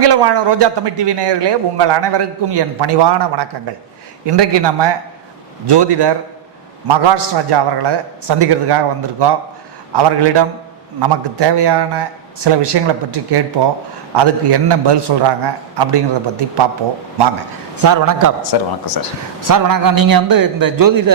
உலகெங்கிலும் வாழும் ரோஜா தமிழ் டிவி நேயர்களே உங்கள் அனைவருக்கும் என் பணிவான வணக்கங்கள். இன்றைக்கு நம்ம ஜோதிடர் மகாஷ் ராஜா அவர்களை சந்திக்கிறதுக்காக வந்திருக்கோம். அவர்களிடம் நமக்கு தேவையான சில விஷயங்களை பற்றி கேட்போம். அதுக்கு என்ன பதில் சொல்கிறாங்க அப்படிங்கிறத பற்றி பார்ப்போம். வாங்க. சார் வணக்கம். சார் வணக்கம் சார். சார் வணக்கம். நீங்கள் வந்து இந்த ஜோதிட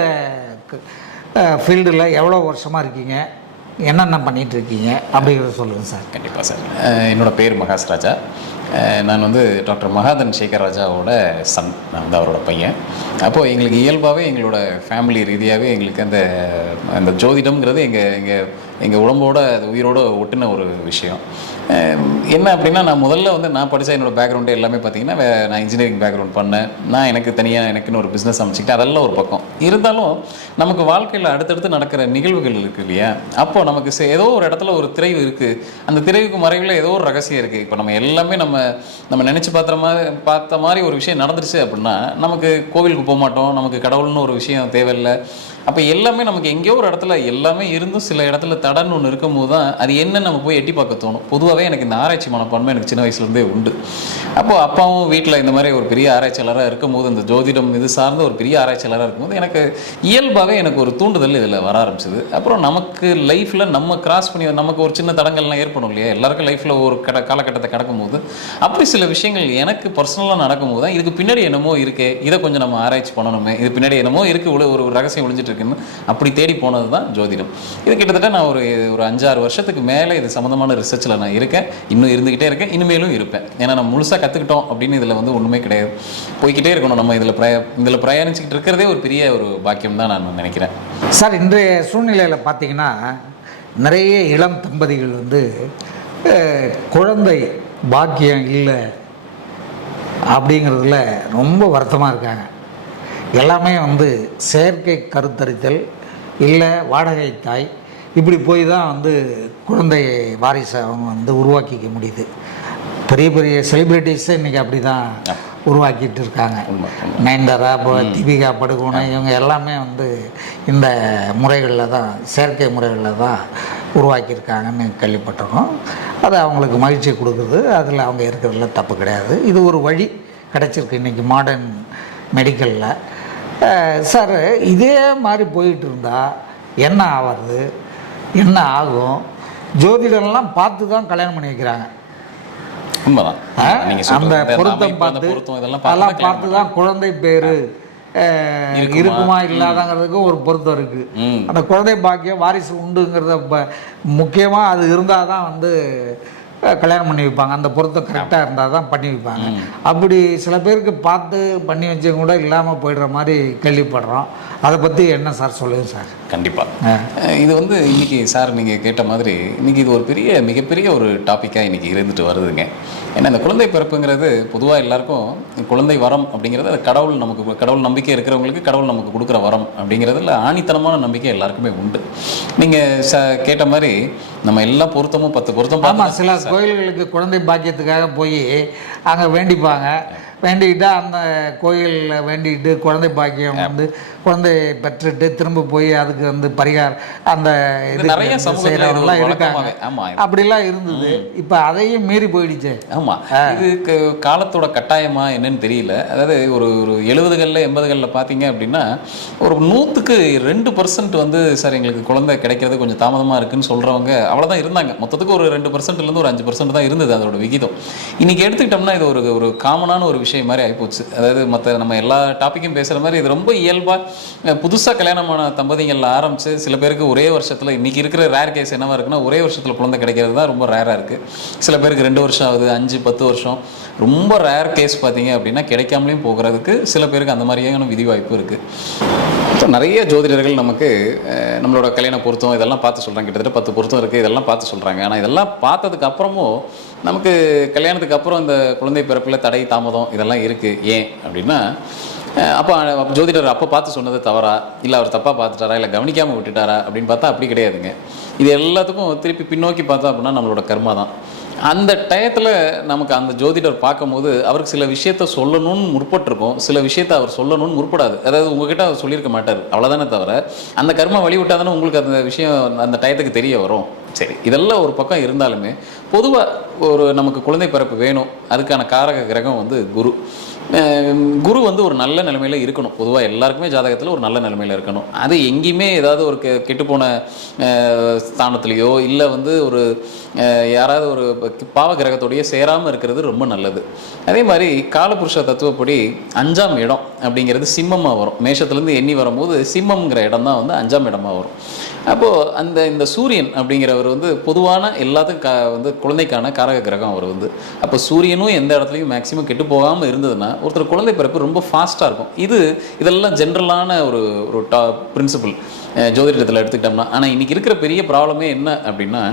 ஃபீல்டில் எவ்வளோ வருஷமாக இருக்கீங்க? என்னென்ன பண்ணிட்டு இருக்கீங்க? அப்படிங்கிறத சொல்லுங்கள் சார். கண்டிப்பாக சார். அஹ் என்னோட பேர் மகாஸ் ராஜா அஹ் நான் வந்து டாக்டர் மகாதன் சேகர் ராஜாவோட சன். நான் வந்து அவரோட பையன். அப்போது எங்களுக்கு இயல்பாகவே எங்களோட ஃபேமிலி ரீதியாகவே எங்களுக்கு அந்த அந்த ஜோதிடம்ங்கிறது எங்கள் எங்கள் எங்கள் உடம்போட அது உயிரோட ஒட்டின ஒரு விஷயம். என்ன அப்படின்னா நான் முதல்ல வந்து நான் படித்த என்னோட பேக்ரவுண்டு எல்லாமே பார்த்தீங்கன்னா நான் இன்ஜினியரிங் பேக்ரவுண்ட் பண்ணேன். நான் எனக்கு தனியாக எனக்குன்னு ஒரு பிஸ்னஸ் அமைச்சிக்கிட்டு அதெல்லாம் ஒரு பக்கம். இருந்தாலும் நமக்கு வாழ்க்கையில் அடுத்தடுத்து நடக்கிற நிகழ்வுகள் இருக்கு இல்லையா? அப்போது நமக்கு ஏதோ ஒரு இடத்துல ஒரு திரைவு இருக்குது அந்த திரைவுக்கு மறைவில் ஏதோ ஒரு ரகசியம் இருக்குது இப்போ நம்ம எல்லாமே நம்ம நம்ம நினச்சி பார்த்துற மாதிரி பார்த்த மாதிரி ஒரு விஷயம் நடந்துருச்சு அப்படின்னா நமக்கு கோவிலுக்கு போக மாட்டோம். நமக்கு கடவுள்னு ஒரு விஷயம் தேவையில்லை. அப்போ எல்லாமே நமக்கு எங்கேயோ ஒரு இடத்துல எல்லாமே இருந்தும் சில இடத்துல தடன்னு ஒன்று இருக்கும்போது தான் அது என்ன நம்ம போய் எட்டி பார்க்க தோணும். பொதுவாகவே எனக்கு இந்த ஆராய்ச்சி மனப்பான்மை எனக்கு சின்ன வயசுலேருந்தே உண்டு. அப்போது அப்பாவும் வீட்டில் இந்த மாதிரி ஒரு பெரிய ஆராய்ச்சியாளராக இருக்கும்போது இந்த ஜோதிடம் இது சார்ந்த ஒரு பெரிய ஆராய்ச்சியாளராக இருக்கும்போது எனக்கு இயல்பாகவே எனக்கு ஒரு தூண்டுதல் இதில் வர ஆரம்பிச்சது. அப்புறம் நமக்கு லைஃப்பில் நம்ம கிராஸ் பண்ணி நமக்கு ஒரு சின்ன தடங்கள்லாம் ஏற்படும் இல்லையா? எல்லாருக்கும் லைஃப்பில் ஒரு கட காலகட்டத்தை கடக்கும்போது அப்படி சில விஷயங்கள் எனக்கு பர்சனலாக நடக்கும்போது தான் இதுக்கு பின்னாடி என்னமோ இருக்கே இதை கொஞ்சம் நம்ம ஆராய்ச்சி பண்ணணுமே. இது பின்னாடி என்னமோ இருக்குது ஒரு ஒரு ரகசியம் ஒளிஞ்சிட்டு இருக்குன்னு அப்படி தேடி போனது தான் ஜோதிடம். இது கிட்டத்தட்ட நான் ஒரு ஒரு அஞ்சாறு வருஷத்துக்கு மேலே இது சம்மந்தமான ரிசர்ச்சில் நான் இருக்கேன். இன்னும் இருந்துக்கிட்டே இருக்கேன். இனிமேலும் இருப்பேன். ஏன்னா நான் முழுசாக கற்றுக்கிட்டோம் அப்படின்னு இதில் வந்து ஒன்றுமே கிடையாது. போய்கிட்டே இருக்கணும். நம்ம இதில் பிரய இதில் பிரயாணிச்சுக்கிட்டு இருக்கிறதே ஒரு பெரிய ஒரு பாக்கியம் தான் நான் நினைக்கிறேன். சார் இன்றைய சூழ்நிலையில் பார்த்தீங்கன்னா நிறைய இளம் தம்பதிகள் வந்து குழந்தை பாக்கியம் இல்லை அப்படிங்கிறதுல ரொம்ப வருத்தமாக இருக்காங்க. எல்லாமே வந்து செயற்கை கருத்தரித்தல் இல்லை வாடகை தாய். இப்படி போய் தான் வந்து குழந்தை வாரிசை அவங்க வந்து உருவாக்கிக்க முடியுது. பெரிய பெரிய செலிப்ரிட்டிஸே இன்றைக்கி அப்படி தான் உருவாக்கிட்டு இருக்காங்க. நயன்தாரா இப்போ தீபிகா படுகோனை இவங்க எல்லாமே வந்து இந்த முறைகளில் தான் செயற்கை முறைகளில் தான் உருவாக்கியிருக்காங்கன்னு கேள்விப்பட்டிருக்கோம். அது அவங்களுக்கு மகிழ்ச்சி கொடுக்குது. அதில் அவங்க இருக்கிறதுல தப்பு கிடையாது. இது ஒரு வழி கிடைச்சிருக்கு இன்றைக்கி மாடர்ன் மெடிக்கலில் சார் இதே மாதிரி போயிட்டு இருந்தால் என்ன ஆகிறது என்ன ஆகும்? ஜோதிடர்லாம் பார்த்து தான் கல்யாணம் பண்ணி வைக்கிறாங்க. அந்த பொருத்தம் பார்த்து அதெல்லாம் பார்த்து தான் குழந்தை பேரு இருக்குமா? இல்லாதங்கிறதுக்கு ஒரு பொருத்தம் இருக்கு. அந்த குழந்தை பாக்கியம் வாரிசு உண்டுங்கிறத ப- முக்கியமா அது இருந்தால் தான் வந்து கல்யாணம் பண்ணி வைப்பாங்க. அந்த பொருத்தம் கரெக்டாக இருந்தால் தான் பண்ணி வைப்பாங்க. அப்படி சில பேருக்கு பார்த்து பண்ணி வச்சவங்க கூட இல்லாமல் போயிடுற மாதிரி கேள்விப்படுறோம். அதை பற்றி என்ன சார் சொல்லுங்க சார்? கண்டிப்பா. அஹ் இது வந்து இன்னைக்கு சார் நீங்க கேட்ட மாதிரி இன்னைக்கு இது ஒரு பெரிய மிகப்பெரிய ஒரு டாப்பிக்கா இன்னைக்கு இருந்துட்டு வருதுங்க. ஏன்னா இந்த குழந்தை பிறப்புங்கிறது பொதுவா எல்லாருக்கும் குழந்தை வரம் அப்படிங்கிறது அது கடவுள் நமக்கு கடவுள் நம்பிக்கை இருக்கிறவங்களுக்கு கடவுள் நமக்கு கொடுக்குற வரம் அப்படிங்கிறதுல ஆணித்தனமான நம்பிக்கை எல்லாருக்குமே உண்டு. நீங்க ச கேட்ட மாதிரி நம்ம எல்லா பொருத்தமும் பத்து பொருத்தம் ஆமாம் சில கோயில்களுக்கு குழந்தை பாக்கியத்துக்காக போய் அங்கே வேண்டிப்பாங்க. வேண்டிக்கிட்டா அந்த கோயிலில் வேண்டிக்கிட்டு குழந்தை பாக்கியம் வந்து குழந்தை பெற்றுட்டு திரும்ப போய் அதுக்கு வந்து பரிகாரம் அந்த இது நிறைய செய்கிறவங்களாம் இருக்காங்க. அப்படிலாம் இருந்தது. இப்போ அதையும் மீறி போயிடுச்சு. ஆமா. இது காலத்தோட கட்டாயமா என்னன்னு தெரியல. அதாவது ஒரு ஒரு எழுபதுகளில் எண்பதுகளில் பார்த்தீங்க அப்படின்னா ஒரு நூற்றுக்கு ரெண்டு பர்சன்ட் வந்து சார் எங்களுக்கு குழந்தை கிடைக்கிறது கொஞ்சம் தாமதமாக இருக்குன்னு சொல்கிறவங்க அவ்வளோதான் இருந்தாங்க. மொத்தத்துக்கு ஒரு ரெண்டு பர்சன்ட்லேருந்து ஒரு அஞ்சு பர்சன்ட் தான் இருந்தது அதோட விகிதம். இன்னைக்கு எடுத்துக்கிட்டோம்னா இது ஒரு ஒரு காமனான ஒரு விஷயம் மாதிரி ஆகிப்போச்சு அதாவது மற்ற நம்ம எல்லா டாப்பிக்கும் பேசுகிற மாதிரி இது ரொம்ப இயல்பாக புதுசாக கல்யாணமான தம்பதிகளில் ஆரம்பித்து சில பேருக்கு ஒரே வருஷத்தில் இன்றைக்கி இருக்கிற ரேர் கேஸ் என்னவாக இருக்குன்னா ஒரே வருஷத்தில் குழந்தை கிடைக்கிறது தான் ரொம்ப ரேராக இருக்குது சில பேருக்கு ரெண்டு வருஷம் ஆகுது அஞ்சு பத்து வருஷம். ரொம்ப ரேர் கேஸ் பார்த்தீங்க அப்படின்னா கிடைக்காமலேயும் போகிறதுக்கு சில பேருக்கு அந்த மாதிரியான விதி வாய்ப்பு இருக்குது ஸோ நிறைய ஜோதிடர்கள் நமக்கு நம்மளோட கல்யாண பொருத்தம் இதெல்லாம் பார்த்து சொல்கிறாங்க கிட்டத்தட்ட பத்து பொருத்தம் இருக்குது இதெல்லாம் பார்த்து சொல்கிறாங்க ஆனால் இதெல்லாம் பார்த்ததுக்கு அப்புறமும் நமக்கு கல்யாணத்துக்கு அப்புறம் இந்த குழந்தை பிறப்பில் தடை தாமதம் இதெல்லாம் இருக்குது ஏன் அப்படின்னா அப்போ ஜோதிடர் அப்போ பார்த்து சொன்னது தவறா? இல்லை அவர் தப்பாக பார்த்துட்டாரா? இல்லை கவனிக்காமல் விட்டுட்டாரா? அப்படின்னு பார்த்தா அப்படி கிடையாதுங்க. இது எல்லாத்துக்கும் திருப்பி பின்னோக்கி பார்த்தோம் அப்படின்னா நம்மளோட கர்மா தான். அந்த டயத்தில் நமக்கு அந்த ஜோதிடர் பார்க்கும்போது அவருக்கு சில விஷயத்த சொல்லணும்னு முற்பட்டிருக்கும். சில விஷயத்த அவர் சொல்லணும்னு முற்படாது. அதாவது உங்ககிட்ட அவர் சொல்லியிருக்க மாட்டார். அவ்வளோதானே தவிர அந்த கர்மம் வழிவிட்டால் தானே உங்களுக்கு அந்த விஷயம் அந்த டயத்துக்கு தெரிய வரும். சரி இதெல்லாம் ஒரு பக்கம் இருந்தாலுமே பொதுவாக ஒரு நமக்கு குழந்தை பிறப்பு வேணும். அதுக்கான காரக கிரகம் வந்து குரு. குரு வந்து ஒரு நல்ல நிலைமையில் இருக்கணும். பொதுவாக எல்லாருக்குமே ஜாதகத்தில் ஒரு நல்ல நிலைமையில் இருக்கணும். அது எங்கேயுமே ஏதாவது ஒரு கெ- கெட்டுப்போன ஸ்தானத்துலேயோ இல்லை வந்து ஒரு யாராவது ஒரு பாவ கிரகத்தோடைய சேராமல் இருக்கிறது ரொம்ப நல்லது. அதே மாதிரி காலபுருஷ தத்துவப்படி அஞ்சாம் இடம் அப்படிங்கிறது சிம்மமாக வரும். மேஷத்துலேருந்து எண்ணி வரும்போது சிம்மங்கிற இடம் தான் வந்து அஞ்சாம் இடமா வரும். அப்போது அந்த இந்த சூரியன் அப்படிங்கிறவர் வந்து பொதுவான எல்லாத்துக்கும் கா வந்து குழந்தைக்கான காரக கிரகம் அவர் வந்து. அப்போ சூரியனும் எந்த இடத்துலையும் மேக்ஸிமம் கெட்டு போகாமல் இருந்ததுன்னா ஒருத்தர் குழந்தை பிறப்பு ரொம்ப ஃபாஸ்ட்டாக இருக்கும். இது இதெல்லாம் ஜென்ரலான ஒரு ஒரு டா பிரின்சிபல் ஜோதிடத்தில் எடுத்துக்கிட்டோம்னா. ஆனால் இன்றைக்கி இருக்கிற பெரிய ப்ராப்ளமே என்ன அப்படின்னா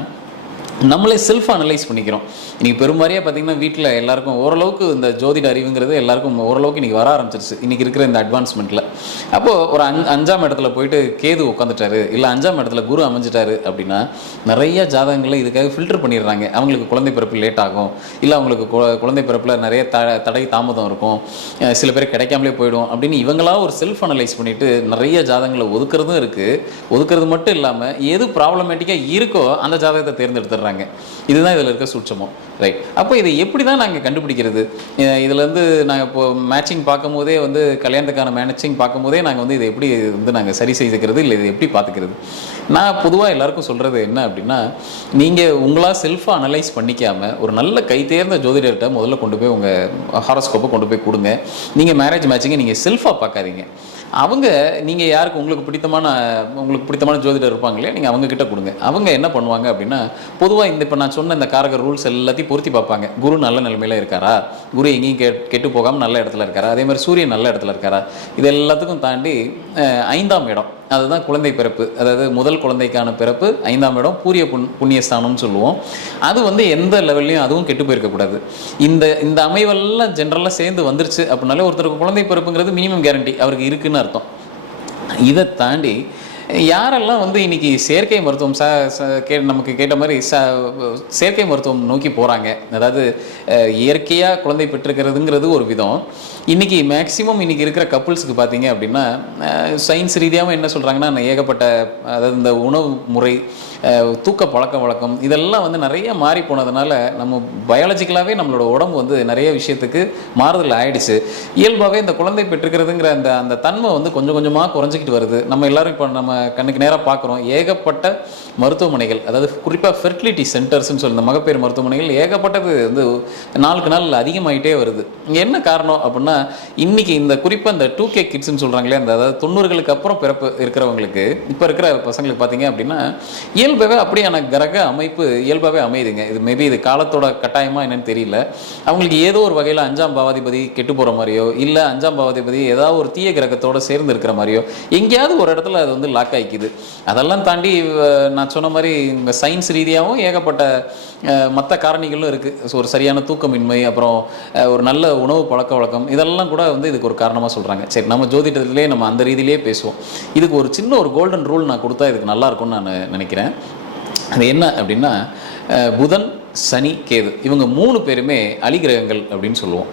நம்மளே செல்ஃப் அனலைஸ் பண்ணிக்கிறோம். இன்றைக்கி பெரும்பாரியாக பார்த்தீங்கன்னா வீட்டில் எல்லாருக்கும் ஓரளவுக்கு இந்த ஜோதிட அறிவுங்கிறது எல்லாருக்கும் ஓரளவுக்கு இன்றைக்கி வர ஆரம்பிச்சிருச்சு. இன்றைக்கி இருக்கிற இந்த அட்வான்ஸ்மெண்ட்டில் அப்போது ஒரு அஞ் அஞ்சாம் இடத்துல போயிட்டு கேது உட்காந்துட்டாரு இல்லை அஞ்சாம் இடத்துல குரு அமைஞ்சிட்டாரு அப்படின்னா நிறைய ஜாதகங்களை இதுக்காக ஃபில்டர் பண்ணிடுறாங்க. அவங்களுக்கு குழந்தை பிறப்பு லேட் ஆகும். இல்லை அவங்களுக்கு கு- குழந்தை பிறப்பில் நிறைய த தடை தாமதம் இருக்கும். சில பேர் கிடைக்காமலே போயிடும் அப்படின்னு இவங்களா ஒரு செல்ஃப் அனலைஸ் பண்ணிவிட்டு நிறைய ஜாதகங்களை ஒதுக்குறதும் இருக்குது ஒதுக்குறது மட்டும் இல்லாமல் எது ப்ராப்ளமேட்டிக்காக இருக்கோ அந்த ஜாதகத்தை தேர்ந்தெடுத்துடுறாங்க. இதுதான் இதில் இருக்க சூட்சமம். ரைட் அப்போ இதை எப்படி தான் நாங்கள் கண்டுபிடிக்கிறது இதுலேருந்து நாங்கள் இப்போ மேட்சிங் பார்க்கும்போதே வந்து கல்யாணத்துக்கான மேட்சிங் பார்க்கும்போதே நாங்கள் வந்து இதை எப்படி வந்து நாங்கள் சரி செய்துக்கிறது இல்லை இதை எப்படி பார்த்துக்கிறது? நான் பொதுவாக எல்லாருக்கும் சொல்கிறது என்ன அப்படின்னா நீங்கள் உங்களாக செல்ஃபாக அனலைஸ் பண்ணிக்காமல் ஒரு நல்ல கை தேர்ந்த ஜோதிடர்கிட்ட முதல்ல கொண்டு போய் உங்கள் ஹாரோஸ்கோப்பை கொண்டு போய் கொடுங்க. நீங்கள் மேரேஜ் மேட்சிங்கை நீங்கள் செல்ஃபாக பார்க்காதீங்க. அவங்க நீங்கள் யாருக்கு உங்களுக்கு பிடித்தமான உங்களுக்கு பிடித்தமான ஜோதிடர் இருப்பாங்க இல்லையா? நீங்கள் அவங்க கிட்ட கொடுங்க. அவங்க என்ன பண்ணுவாங்க அப்படின்னா பொதுவாக இந்த இப்போ நான் சொன்ன இந்த காரக ரூல்ஸ் எல்லாத்தையும் பொருத்தி பார்ப்பாங்க. குரு நல்ல நிலைமையில இருக்காரா? குரு எங்கேயும் கெ கெட்டு போகாமல் நல்ல இடத்துல இருக்காரா? அதே மாதிரி சூரியன் நல்ல இடத்துல இருக்காரா? இது எல்லாத்துக்கும் தாண்டி ஐந்தாம் இடம். அதுதான் குழந்தை பிறப்பு. அதாவது முதல் குழந்தைக்கான பிறப்பு ஐந்தாம் இடம் பூரிய புண் புண்ணியஸ்தானம்னு சொல்லுவோம். அது வந்து எந்த லெவல்லையும் அதுவும் கெட்டு போயிருக்கக்கூடாது. இந்த இந்த அமைவெல்லாம் ஜென்ரலாக சேர்ந்து வந்துருச்சு அப்படின்னாலே ஒருத்தருக்கு குழந்தை பிறப்புங்கிறது மினிமம் கேரண்டி அவருக்கு இருக்குன்னு அர்த்தம். இதை தாண்டி யாரெல்லாம் வந்து இன்னைக்கு செயற்கை மருத்துவம் ச கே நமக்கு கேட்ட மாதிரி ச செயற்கை மருத்துவம் நோக்கி போகிறாங்க அதாவது இயற்கையாக குழந்தை பெற்றுக்கிறதுங்கிறது ஒரு விதம். இன்றைக்கி மேக்ஸிமம் இன்னைக்கு இருக்கிற கப்புள்ஸுக்கு பார்த்தீங்க அப்படின்னா சயின்ஸ் ரீதியாகவும் என்ன சொல்கிறாங்கன்னா ஏகப்பட்ட அதாவது இந்த உணவு முறை தூக்க பழக்க வழக்கம் இதெல்லாம் வந்து நிறைய மாறி போனதுனால நம்ம பயாலஜிக்கலாகவே நம்மளோட உடம்பு வந்து நிறைய விஷயத்துக்கு மாறுதல் ஆயிடுச்சு. இயல்பாகவே இந்த குழந்தை பெற்றுக்கிறதுங்கிற அந்த அந்த தன்மை வந்து கொஞ்சம் கொஞ்சமாக குறைஞ்சிக்கிட்டு வருது. நம்ம எல்லாரும் இப்போ நம்ம கண்ணுக்கு நேராக பார்க்குறோம் ஏகப்பட்ட மருத்துவமனைகள் அதாவது குறிப்பாக ஃபெர்டிலிட்டி சென்டர்ஸ்னு சொல்லி இந்த மகப்பேறு மருத்துவமனைகள் ஏகப்பட்டது வந்து நாளுக்கு நாள் அதிகமாகிட்டே வருது. என்ன காரணம் அப்படின்னா இன்னைக்கு இந்த குறிப்பாக இந்த டூ கே கிட்ஸ்னு சொல்கிறாங்களே அந்த அதாவது தொண்ணூறுகளுக்கு அப்புறம் பிறப்பு இருக்கிறவங்களுக்கு இப்போ இருக்கிற பசங்களுக்கு பார்த்தீங்க அப்படின்னா இயல்பாகவே அப்படியான கிரக அமைப்பு இயல்பாகவே அமையுதுங்க. இது மேபி இது காலத்தோட கட்டாயமா என்னன்னு தெரியல. அவங்களுக்கு ஏதோ ஒரு வகையில் அஞ்சாம் பாவாதிபதி கெட்டு போகிற மாதிரியோ இல்லை அஞ்சாம் பாவாதிபதி ஏதாவது ஒரு தீய கிரகத்தோட சேர்ந்து இருக்கிற மாதிரியோ எங்கேயாவது ஒரு இடத்துல அது வந்து லாக் ஆகிக்குது அதெல்லாம் தாண்டி நான் சொன்ன மாதிரி இந்த சயின்ஸ் ரீதியாகவும் ஏகப்பட்ட மற்ற காரணிகளும் இருக்குது ஒரு சரியான தூக்கமின்மை அப்புறம் ஒரு நல்ல உணவு பழக்க வழக்கம் இதெல்லாம் கூட வந்து இதுக்கு ஒரு காரணமாக சொல்கிறாங்க சரி நம்ம ஜோதிடத்திலே நம்ம அந்த ரீதியிலே பேசுவோம். இதுக்கு ஒரு சின்ன ஒரு கோல்டன் ரூல் நான் கொடுத்தா இதுக்கு நல்லா இருக்கும்னு நான் நினைக்கிறேன். அது என்ன அப்படின்னா புதன் சனி கேது. இவங்க மூணு பேருமே அலிகிரகங்கள் அப்படின்னு சொல்லுவோம்.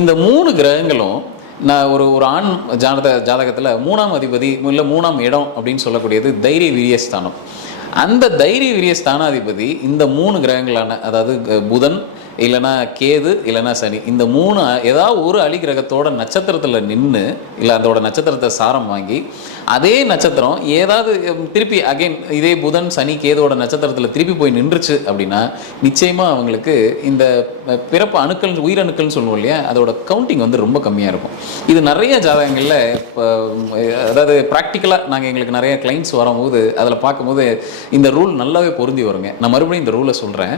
இந்த மூணு கிரகங்களும் நான் ஒரு ஒரு ஆண் ஜாத ஜாதகத்தில் மூணாம் அதிபதி இல்லை மூணாம் இடம் அப்படின்னு சொல்லக்கூடியது தைரிய வீரியஸ்தானம் அந்த தைரிய வீரிய ஸ்தானாதிபதி இந்த மூணு கிரகங்களான அதாவது புதன் இல்லைன்னா கேது இல்லைன்னா சனி. இந்த மூணு ஏதாவது ஒரு அலி கிரகத்தோட நட்சத்திரத்தில் நின்று இல்லை அதோட நட்சத்திரத்தை சாரம் வாங்கி அதே நட்சத்திரம் ஏதாவது திருப்பி அகைன் இதே புதன் சனி கேதோட நட்சத்திரத்தில் திருப்பி போய் நின்றுச்சு அப்படின்னா நிச்சயமாக அவங்களுக்கு இந்த பிறப்பு அணுக்கள் உயிரணுக்கள்னு சொல்லுவோம் இல்லையா அதோட கவுண்டிங் வந்து ரொம்ப கம்மியாக இருக்கும். இது நிறைய ஜாதகங்களில் இப்போ அதாவது ப்ராக்டிக்கலாக நாங்கள் எங்களுக்கு நிறைய கிளைண்ட்ஸ் வரும்போது அதில் பார்க்கும்போது இந்த ரூல் நல்லாவே பொருந்தி வருங்க. நான் மறுபடியும் இந்த ரூலை சொல்கிறேன்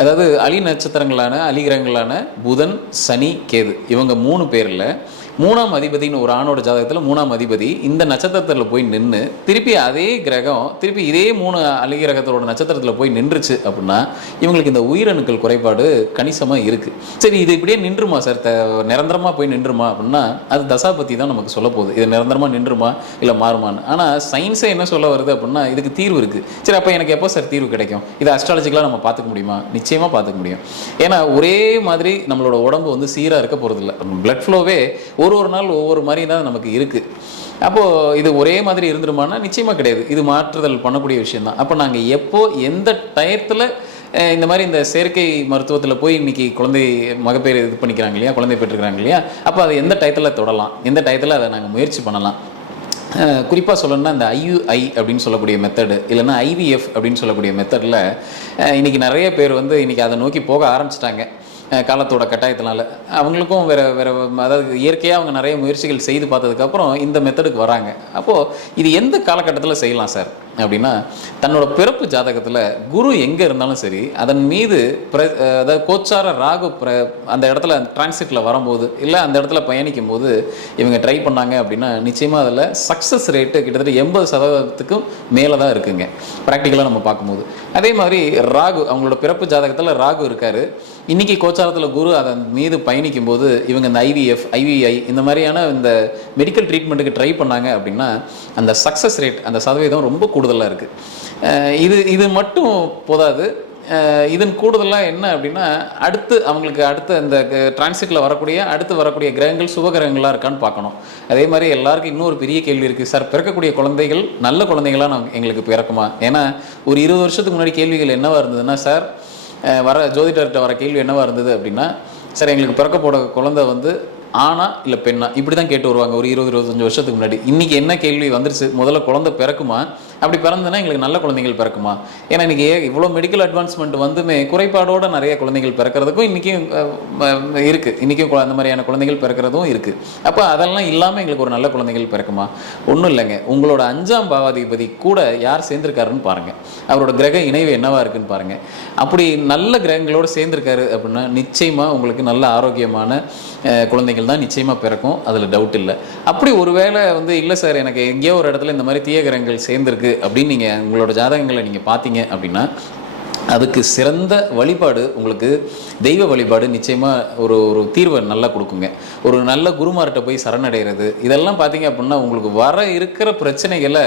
அதாவது அலி நட்சத்திரங்களான அலிகிரகங்களான புதன் சனி கேது. இவங்க மூணு பேரில் மூணாம் அதிபதின்னு ஒரு ஆணோட ஜாதகத்தில் மூணாம் அதிபதி இந்த நட்சத்திரத்தில் போய் நின்று திருப்பி அதே கிரகம் திருப்பி இதே மூணு அலி கிரகத்தோட நட்சத்திரத்தில் போய் நின்றுச்சு அப்படின்னா இவங்களுக்கு இந்த உயிரணுக்கள் குறைபாடு கணிசமாக இருக்குது சரி இது இப்படியே நின்றுமா சார்? த நிரந்தரமாக போய் நின்றுமா அப்படின்னா அது தசாபத்தி தான் நமக்கு சொல்ல போகுது. இது நிரந்தரமாக நின்றுமா இல்லை மாறுமான்னு. ஆனால் சயின்ஸே என்ன சொல்ல வருது அப்படின்னா இதுக்கு தீர்வு இருக்குது சரி அப்போ எனக்கு எப்போ சார் தீர்வு கிடைக்கும்? இதை அஸ்ட்ராலஜிக்கலாக நம்ம பார்த்துக்க முடியுமா? நிச்சயமாக பார்த்துக்க முடியும். ஏன்னா ஒரே மாதிரி நம்மளோட உடம்பு வந்து சீராக இருக்க போகிறதில்ல பிளட் ஃப்ளோவே ஒரு ஒரு நாள் ஒவ்வொரு மாதிரி தான் நமக்கு இருக்குது அப்போது இது ஒரே மாதிரி இருந்துருமானா நிச்சயமாக கிடையாது. இது மாற்றுதல் பண்ணக்கூடிய விஷயம் தான். அப்போ நாங்கள் எப்போ எந்த டயத்தில் இந்த மாதிரி இந்த செயற்கை மருத்துவத்தில் போய் இன்னைக்கு குழந்தை மகப்பேறு இது பண்ணிக்கிறாங்க இல்லையா குழந்தை பெற்றுக்கிறாங்க இல்லையா அப்போ அதை எந்த டயத்தில் தொடலாம்? எந்த டயத்தில் அதை நாங்கள் முயற்சி பண்ணலாம்? குறிப்பாக சொல்லணும்னா இந்த ஐயுஐ அப்படின்னு சொல்லக்கூடிய மெத்தடு இல்லைன்னா ஐவிஎஃப் அப்படின்னு சொல்லக்கூடிய மெத்தடில் இன்னைக்கு நிறைய பேர் வந்து இன்னைக்கு அதை நோக்கி போக ஆரம்பிச்சிட்டாங்க. காலத்தோட கட்டாயத்தினால. அவங்களுக்கும் வேறு வேறு அதாவது இயற்கையாக அவங்க நிறைய முயற்சிகள் செய்து பார்த்ததுக்கப்புறம் இந்த மெத்தடுக்கு வராங்க. அப்போது இது எந்த காலகட்டத்தில் செய்யலாம் சார் அப்படின்னா தன்னோட பிறப்பு ஜாதகத்தில் குரு எங்கே இருந்தாலும் சரி அதன் மீது பிர அதாவது கோச்சார ராகு பிர அந்த இடத்துல டிரான்சிட்டில் வரும்போது இல்லை அந்த இடத்துல பயணிக்கும் போது இவங்க ட்ரை பண்ணாங்க அப்படின்னா நிச்சயமாக அதில் சக்ஸஸ் ரேட்டு கிட்டத்தட்ட எண்பது சதவீதத்துக்கும் மேலே தான் இருக்குங்க. ப்ராக்டிக்கலாக நம்ம பார்க்கும்போது. அதே மாதிரி ராகு அவங்களோட பிறப்பு ஜாதகத்தில் ராகு இருக்கார். இன்றைக்கி கோச்சாரத்தில் குரு அதன் மீது பயணிக்கும் போது இவங்க இந்த ஐவிஎஃப் ஐவிஐ இந்த மாதிரியான இந்த மெடிக்கல் ட்ரீட்மெண்ட்டுக்கு ட்ரை பண்ணாங்க அப்படின்னா அந்த சக்ஸஸ் ரேட் அந்த சதவீதம் ரொம்ப கூடுதலாக இருக்குது இது இது மட்டும் போதாது. இதன் கூடுதலாக என்ன அப்படின்னா அடுத்து அவங்களுக்கு அடுத்த அந்த டிரான்சிட்டில் வரக்கூடிய அடுத்து வரக்கூடிய கிரகங்கள் சுப கிரகங்களாக இருக்கான்னு பார்க்கணும். அதே மாதிரி எல்லாருக்கும் இன்னொரு பெரிய கேள்வி இருக்குது சார் பிறக்கக்கூடிய குழந்தைகள் நல்ல குழந்தைகளாக நம் எங்களுக்கு பிறக்குமா? ஏன்னா ஒரு இருபது வருஷத்துக்கு முன்னாடி கேள்விகள் என்னவாக இருந்ததுன்னா சார் வர ஜோதிடர்கிட்ட வர கேள்வி என்னவாக இருந்தது அப்படின்னா சார் எங்களுக்கு பிறக்க போட குழந்தை வந்து ஆனா இல்லை பெண்ணா? இப்படி தான் கேட்டு வருவாங்க ஒரு இருபது இருபத்தஞ்சு வருஷத்துக்கு முன்னாடி. இன்றைக்கி என்ன கேள்வி வந்துருச்சு? முதல்ல குழந்தை பிறக்குமா? அப்படி பிறந்ததுன்னா எங்களுக்கு நல்ல குழந்தைகள் பிறக்குமா? ஏன்னா இன்றைக்கி இவ்வளோ மெடிக்கல் அட்வான்ஸ்மெண்ட் வந்துமே குறைபாடோட நிறைய குழந்தைகள் பிறக்கிறதுக்கும் இன்றைக்கும் இருக்குது இன்றைக்கும் அந்த மாதிரியான குழந்தைகள் பிறக்கிறதும் இருக்குது அப்போ அதெல்லாம் இல்லாமல் எங்களுக்கு ஒரு நல்ல குழந்தைகள் பிறக்குமா? ஒன்றும் இல்லைங்க. உங்களோட அஞ்சாம் பாவாதிபதி கூட யார் சேர்ந்திருக்காருன்னு பாருங்கள் அவரோட கிரக இணைவு என்னவாக இருக்குன்னு பாருங்கள் அப்படி நல்ல கிரகங்களோடு சேர்ந்திருக்காரு அப்படின்னா நிச்சயமாக உங்களுக்கு நல்ல ஆரோக்கியமான குழந்தைகள் தான் நிச்சயமாக பிறக்கும். அதில் டவுட் இல்லை. அப்படி ஒருவேளை வந்து இல்லை சார் எனக்கு எங்கேயோ ஒரு இடத்துல இந்த மாதிரி தீய கிரகங்கள் சேர்ந்திருக்கு. அப்படின்னு நீங்கள் உங்களோட ஜாதகங்களை நீங்கள் பார்த்தீங்க அப்படின்னா அதுக்கு சிறந்த வழிபாடு உங்களுக்கு தெய்வ வழிபாடு நிச்சயமாக ஒரு ஒரு தீர்வை நல்லா கொடுக்குங்க. ஒரு நல்ல குருமார்கிட்ட போய் சரணடைகிறது. இதெல்லாம் பார்த்தீங்க அப்படின்னா உங்களுக்கு வர இருக்கிற பிரச்சனைகளை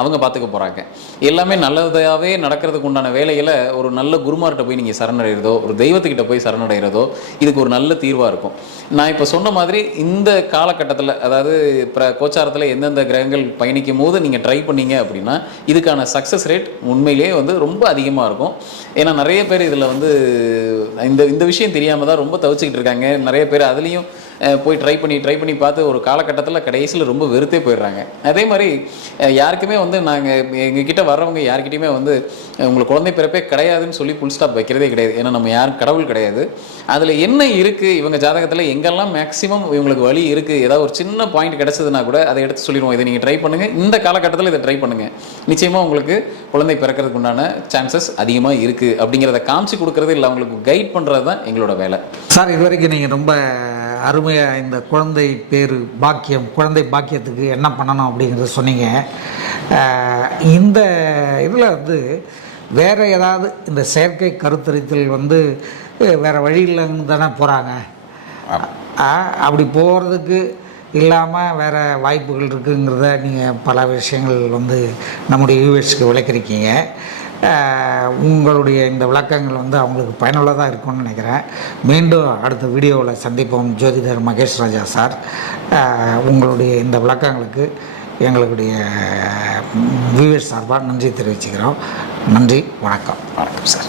அவங்க பார்த்துக்க போகிறாங்க எல்லாமே நல்லதாகவே நடக்கிறதுக்கு உண்டான வேலைகளை ஒரு நல்ல குருமார்கிட்ட போய் நீங்கள் சரணடைகிறதோ ஒரு தெய்வத்துக்கிட்ட போய் சரணடைகிறதோ இதுக்கு ஒரு நல்ல தீர்வாக இருக்கும். நான் இப்போ சொன்ன மாதிரி இந்த காலகட்டத்தில் அதாவது இப்போ கோச்சாரத்தில் எந்தெந்த கிரகங்கள் பயணிக்கும் போது நீங்கள் ட்ரை பண்ணீங்க அப்படின்னா இதுக்கான சக்ஸஸ் ரேட் உண்மையிலேயே வந்து ரொம்ப அதிகமாக இருக்கும். ஏன்னா நிறைய பேர் இதில் வந்து இந்த இந்த விஷயம் தெரியாமல் தான் ரொம்ப தவிச்சுக்கிட்டு இருக்காங்க. நிறைய பேர் அதுலேயும் போய் ட்ரை பண்ணி ட்ரை பண்ணி பார்த்து ஒரு காலகட்டத்தில் கடைசியில் ரொம்ப வெறுத்தே போயிடுறாங்க. அதே மாதிரி யாருக்குமே வந்து நாங்கள் எங்ககிட்ட வர்றவங்க யாருக்கிட்டையுமே வந்து உங்களுக்கு குழந்தை பிறப்பே கிடையாதுன்னு சொல்லி புல் ஸ்டாப் வைக்கிறதே கிடையாது. ஏன்னா நம்ம யாரும் கடவுள் கிடையாது. அதில் என்ன இருக்குது இவங்க ஜாதகத்தில் எங்கெல்லாம் மேக்ஸிமம் இவங்களுக்கு வழி இருக்குது ஏதாவது ஒரு சின்ன பாயிண்ட் கிடச்சதுன்னா கூட அதை எடுத்து சொல்லிடுவோம். இதை நீங்கள் ட்ரை பண்ணுங்கள் இந்த காலகட்டத்தில் இதை ட்ரை பண்ணுங்கள் நிச்சயமாக உங்களுக்கு குழந்தை பிறக்கிறதுக்கு உண்டான சான்சஸ் அதிகமாக இருக்குது அப்படிங்கிறத காமிச்சு கொடுக்கறது இல்லை அவங்களுக்கு கைட் பண்ணுறது தான் எங்களோட வேலை. சார் இது வரைக்கும் நீங்கள் ரொம்ப அருமையாக இந்த குழந்தை பேரு பாக்கியம் குழந்தை பாக்கியத்துக்கு என்ன பண்ணணும் அப்படிங்கிறத சொன்னீங்க. இந்த இதில் வந்து வேறு ஏதாவது இந்த செயற்கை கருத்தரித்தல் வந்து வேற வழி இல்லைன்னு தானே போகிறாங்க அப்படி போகிறதுக்கு இல்லாமல் வேறு வாய்ப்புகள் இருக்குங்கிறத நீங்கள் பல விஷயங்கள் வந்து நம்முடைய யூஎஸ்க்கு விளக்கிருக்கீங்க உங்களுடைய இந்த விளக்கங்கள் வந்து அவங்களுக்கு பயனுள்ளதாக இருக்கும்னு நினைக்கிறேன். மீண்டும் அடுத்த வீடியோவில் சந்திப்போம். ஜோதிடர் மகேஷ் ராஜா சார். உங்களுடைய இந்த விளக்கங்களுக்கு எங்களுடைய வியூவர்ஸ் சார்பாக நன்றி தெரிவிச்சுக்கிறோம். நன்றி வணக்கம். வணக்கம் சார்.